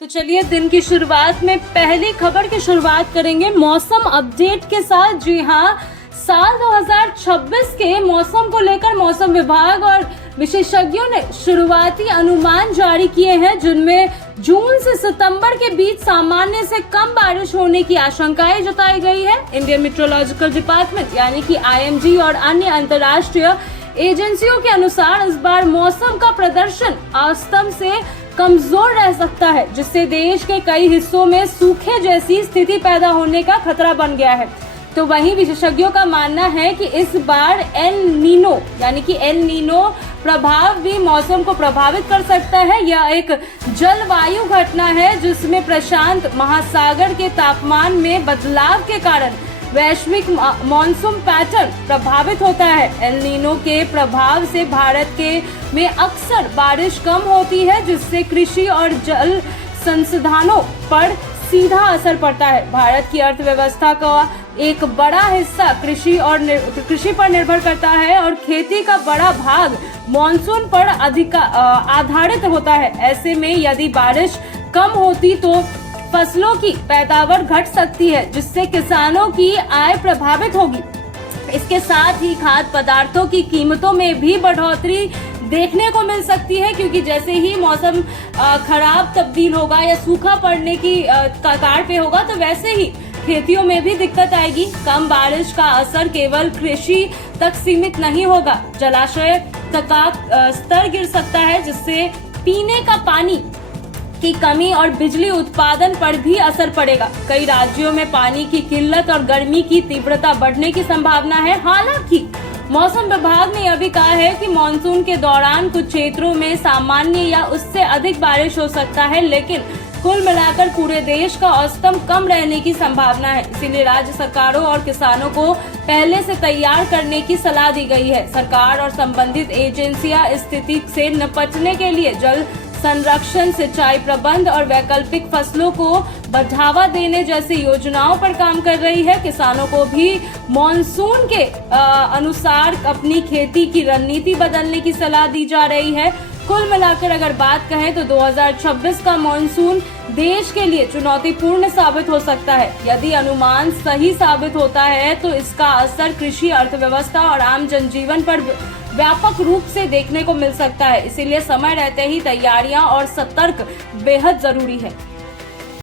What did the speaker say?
तो चलिए दिन की शुरुआत में पहली खबर की शुरुआत करेंगे मौसम अपडेट के साथ। जी हाँ, साल 2026 के मौसम को लेकर मौसम विभाग और विशेषज्ञों ने शुरुआती अनुमान जारी किए हैं, जिनमें जून से सितंबर के बीच सामान्य से कम बारिश होने की आशंकाएं जताई गई है। इंडियन मेट्रोलॉजिकल डिपार्टमेंट यानी कि IMD और अन्य अंतर्राष्ट्रीय एजेंसियों के अनुसार इस बार मौसम का प्रदर्शन औसतन से कमजोर रह सकता है, जिससे देश के कई हिस्सों में सूखे जैसी स्थिति पैदा होने का खतरा बन गया है। तो वहीं विशेषज्ञों का मानना है कि इस बार एल नीनो प्रभाव भी मौसम को प्रभावित कर सकता है। यह एक जलवायु घटना है जिसमें प्रशांत महासागर के तापमान में बदलाव के कारण वैश्विक मॉनसून पैटर्न प्रभावित होता है। एल नीनो के प्रभाव से भारत में अक्सर बारिश कम होती है, जिससे कृषि और जल संसाधनों पर सीधा असर पड़ता है। भारत की अर्थव्यवस्था का एक बड़ा हिस्सा कृषि पर निर्भर करता है और खेती का बड़ा भाग मॉनसून पर आधारित होता है। ऐसे में यदि बारिश कम होती तो फसलों की पैदावार घट सकती है, जिससे किसानों की आय प्रभावित होगी। इसके साथ ही खाद्य पदार्थों की कीमतों में भी बढ़ोतरी देखने को मिल सकती है, क्योंकि जैसे ही मौसम खराब तब्दील होगा या सूखा पड़ने की कगार पे होगा, तो वैसे ही खेतियों में भी दिक्कत आएगी। कम बारिश का असर केवल कृषि तक सीमित नहीं होगा, जलाशय का स्तर गिर सकता है, जिससे पीने का पानी की कमी और बिजली उत्पादन पर भी असर पड़ेगा। कई राज्यों में पानी की किल्लत और गर्मी की तीव्रता बढ़ने की संभावना है। हालांकि मौसम विभाग ने यह भी कहा है कि मानसून के दौरान कुछ क्षेत्रों में सामान्य या उससे अधिक बारिश हो सकता है, लेकिन कुल मिलाकर पूरे देश का औसतन कम रहने की संभावना है। इसीलिए राज्य सरकारों और किसानों को पहले से तैयार करने की सलाह दी गई है। सरकार और संबंधित एजेंसियां स्थिति से निपटने के लिए जल संरक्षण, सिंचाई प्रबंध और वैकल्पिक फसलों को बढ़ावा देने जैसी योजनाओं पर काम कर रही है। किसानों को भी मॉनसून के अनुसार अपनी खेती की रणनीति बदलने की सलाह दी जा रही है। कुल मिलाकर अगर बात कहें तो 2026 का मॉनसून देश के लिए चुनौतीपूर्ण साबित हो सकता है। यदि अनुमान सही साबित होता है तो इसका असर कृषि, अर्थव्यवस्था और आम जनजीवन पर व्यापक रूप से देखने को मिल सकता है। इसीलिए समय रहते ही तैयारियां और सतर्क बेहद जरूरी है।